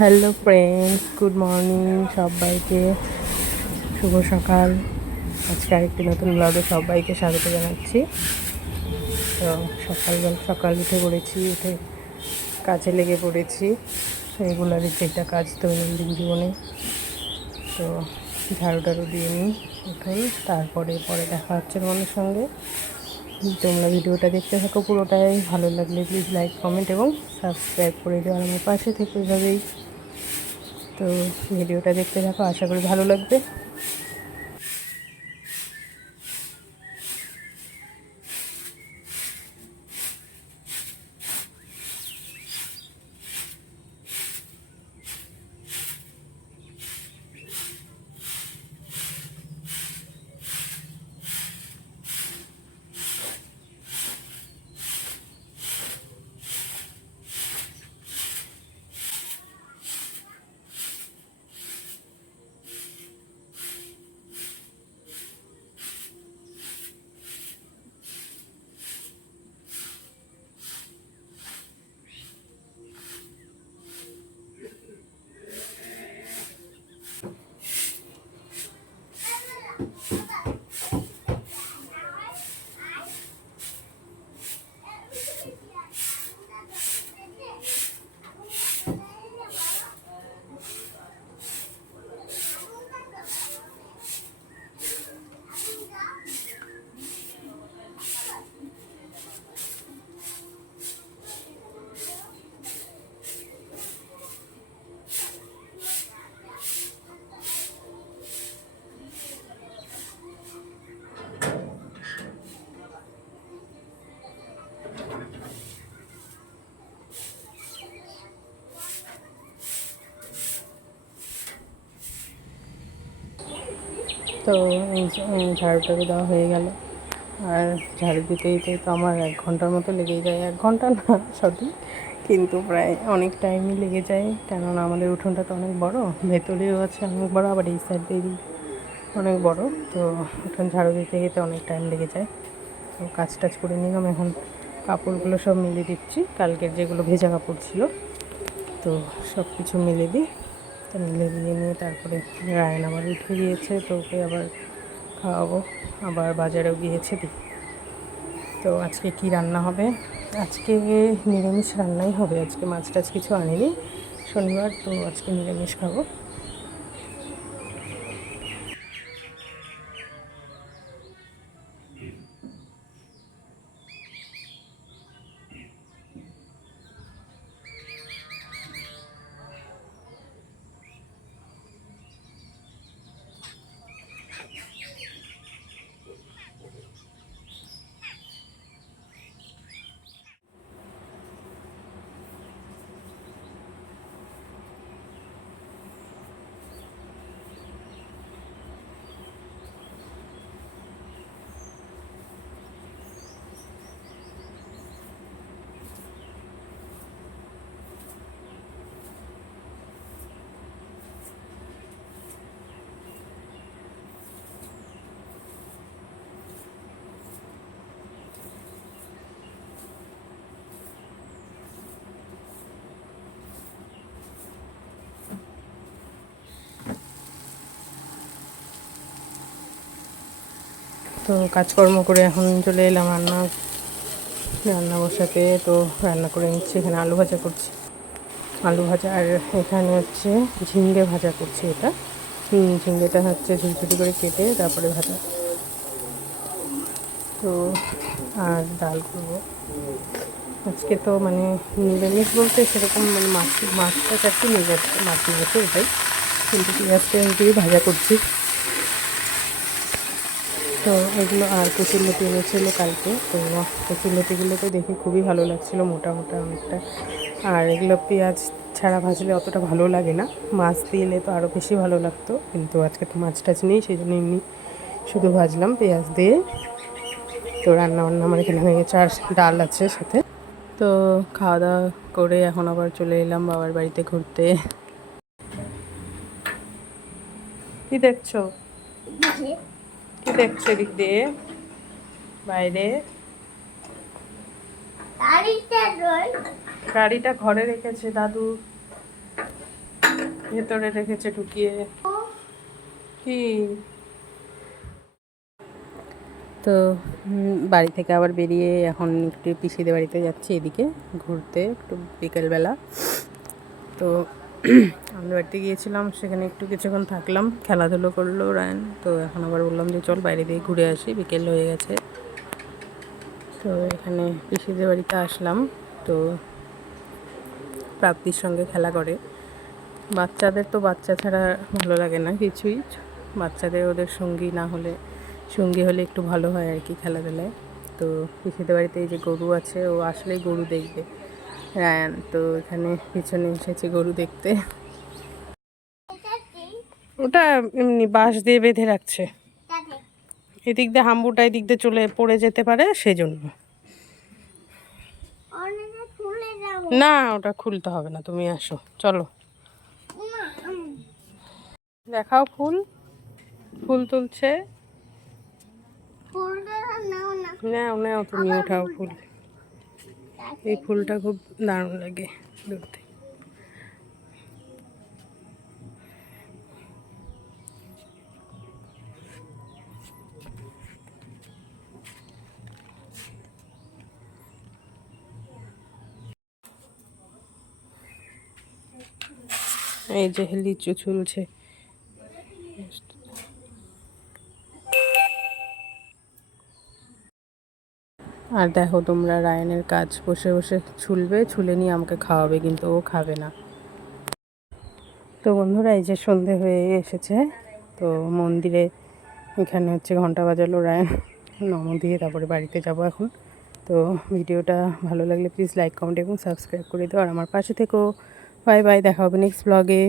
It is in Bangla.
হ্যালো ফ্রেন্ডস, গুড মর্নিং সবাইকে। শুভ সকাল। আজকে আরেকটি নতুন ব্লগে সবাইকে স্বাগত জানাচ্ছি। তো সকাল উঠে পড়েছি, উঠে কাজে লেগে পড়েছি। রেগুলারের যেটা কাজ দৈনন্দিন জীবনে। তো ঝাড়ু টাড়ু দিয়ে নিই উঠুন, তারপরে দেখা হচ্ছে তোমাদের সঙ্গে। তোমরা ভিডিওটা দেখতে থাকো পুরোটাই। ভালো লাগলে প্লিজ লাইক, কমেন্ট এবং সাবস্ক্রাইব করে দিও, আর আমার পাশে থেকে এভাবেই। তো ভিডিওটা দেখতে থাকো, আশা করি ভালো লাগবে। তো ঝাড়ু টাড়ু দেওয়া হয়ে গেল, আর ঝাড়ু দিতেই তো আমার 1 ঘন্টার মতো লেগেই যায়। 1 ঘন্টা না সঠিক, কিন্তু প্রায় অনেক টাইমই লেগে যায়। কেননা আমাদের উঠোনটা তো অনেক বড়, ভেতরেও আছে অনেক বড়, আবার এই সাইড দিয়ে অনেক বড়। তো উঠোন ঝাড়ু দিতে অনেক টাইম লেগে যায়। তো কাজ টাজ করে নিলাম, এখন কাপড়গুলো সব মিলে দিচ্ছি। কালকের যেগুলো ভেজা কাপড় ছিল, তো সব কিছু মিলে দিই। তো মিলে দিয়ে নিয়ে তারপরে রায়ন আবার উঠে গিয়েছে, তো ওকে আবার খাওয়াবো। আবার বাজারেও গিয়েছে দিই। তো আজকে কি রান্না হবে? আজকে নিরামিষ রান্নাই হবে। আজকে মাছ টাছ কিছু আনিনি, শনিবার তো আজকে নিরামিষ খাবো। তো কাজকর্ম করে এখন চলে এলাম রান্না বসাতে। তো রান্না করে নিচ্ছি, এখানে আলু ভাজা করছি। আলু ভাজা, আর এখানে হচ্ছে ঝিঙ্গে ভাজা করছি। এটা ঝিঙ্গেটা হচ্ছে ঝুড়ি করে কেটে তারপরে ভাজা। তো আর ডাল করবো আজকে। তো মানে নিরামিষ বলতে সেরকম মানে মাছটা চারটি নিয়ে যাচ্ছে, মাছ নিয়ে যাচ্ছে এটাই, কিন্তু পেঁয়াজটা দিয়ে ভাজা করছি। তো এগুলো, আর কচুরলতি এনেছিলো কালকে। তো কচুরলতিগুলো তো দেখে খুবই ভালো লাগছিলো, মোটা মোটা অনেকটা। আর এগুলো পেঁয়াজ ছাড়া ভাজলে অতটা ভালো লাগে না, মাছ দিলে তো আরও বেশি ভালো লাগতো। কিন্তু আজকে তো মাছ টাছ নেই, সেই জন্য এমনি শুধু ভাজলাম পেঁয়াজ দিয়ে। তো রান্নাবান্না আমার এখানে হয়ে গেছে, আর ডাল আছে সাথে। তো খাওয়া দাওয়া করে এখন আবার চলে এলাম বাবার বাড়িতে ঘুরতে। কি দেখছো? কি দেখছো এদিক দিয়ে বাইরে? গাড়িটা ঘরে রেখেছে দাদু। ভেতরে রেখেছে ঢুকিয়ে। কি তো বাড়ি থেকে আবার বেরিয়ে এখন একটু পিসিদের বাড়িতে যাচ্ছি, এদিকে ঘুরতে একটু বিকেলবেলা। তো আমাদের বাড়িতে গিয়েছিলাম, সেখানে একটু কিছুক্ষণ থাকলাম, খেলাধুলো করলো রায়ন। তো এখন আবার বললাম যে চল বাইরে দিয়ে ঘুরে আসি, বিকেল হয়ে গেছে। তো এখানে পিসিদের বাড়িতে আসলাম। তো প্রাপ্তির সঙ্গে খেলা করে। বাচ্চাদের তো বাচ্চা ছাড়া ভালো লাগে না কিছুই, বাচ্চাদের ওদের সঙ্গী না হলে, সঙ্গী হলে একটু ভালো হয় আর কি খেলাধুলায়। তো পিসিদের বাড়িতে এই যে গরু আছে, ও আসলেই গরু দেখবে রায়ান। তো এখানে পিছনে এসেছে গরু দেখতে। ওটা এমনি বাঁশ দিয়ে বেঁধে রাখছে, এদিক দিয়ে হাম্বুটা এদিক দিয়ে চলে পড়ে যেতে পারে সেজন্য। না ওটা খুলতে হবে না, তুমি আসো চলো। দেখাও ফুল, ফুল তুলছে। নাও নাও তুমি ওঠাও ফুল, এই ফুলটা খুব দারুণ লাগে দূর থেকে। এই যে লিচু ঝুলছে। আর দেখো তোমরা, রায়নের কাজ বসে বসে ছুলবে, ছুলে নিয়ে আমাকে খাওয়াবে, কিন্তু ও খাবে না। তো বন্ধুরা এই যে সন্ধে হয়ে এসেছে, তো মন্দিরে এখানে হচ্ছে ঘন্টা বাজালো রায়ন, নমো দিয়ে তারপরে বাড়িতে যাব এখন। তো ভিডিওটা ভালো লাগলে প্লিজ লাইক, কমেন্ট এবং সাবস্ক্রাইব করে দিও, আর আমার পাশে থেকো। বাই বাই, দেখা হবে নেক্সট ব্লগে।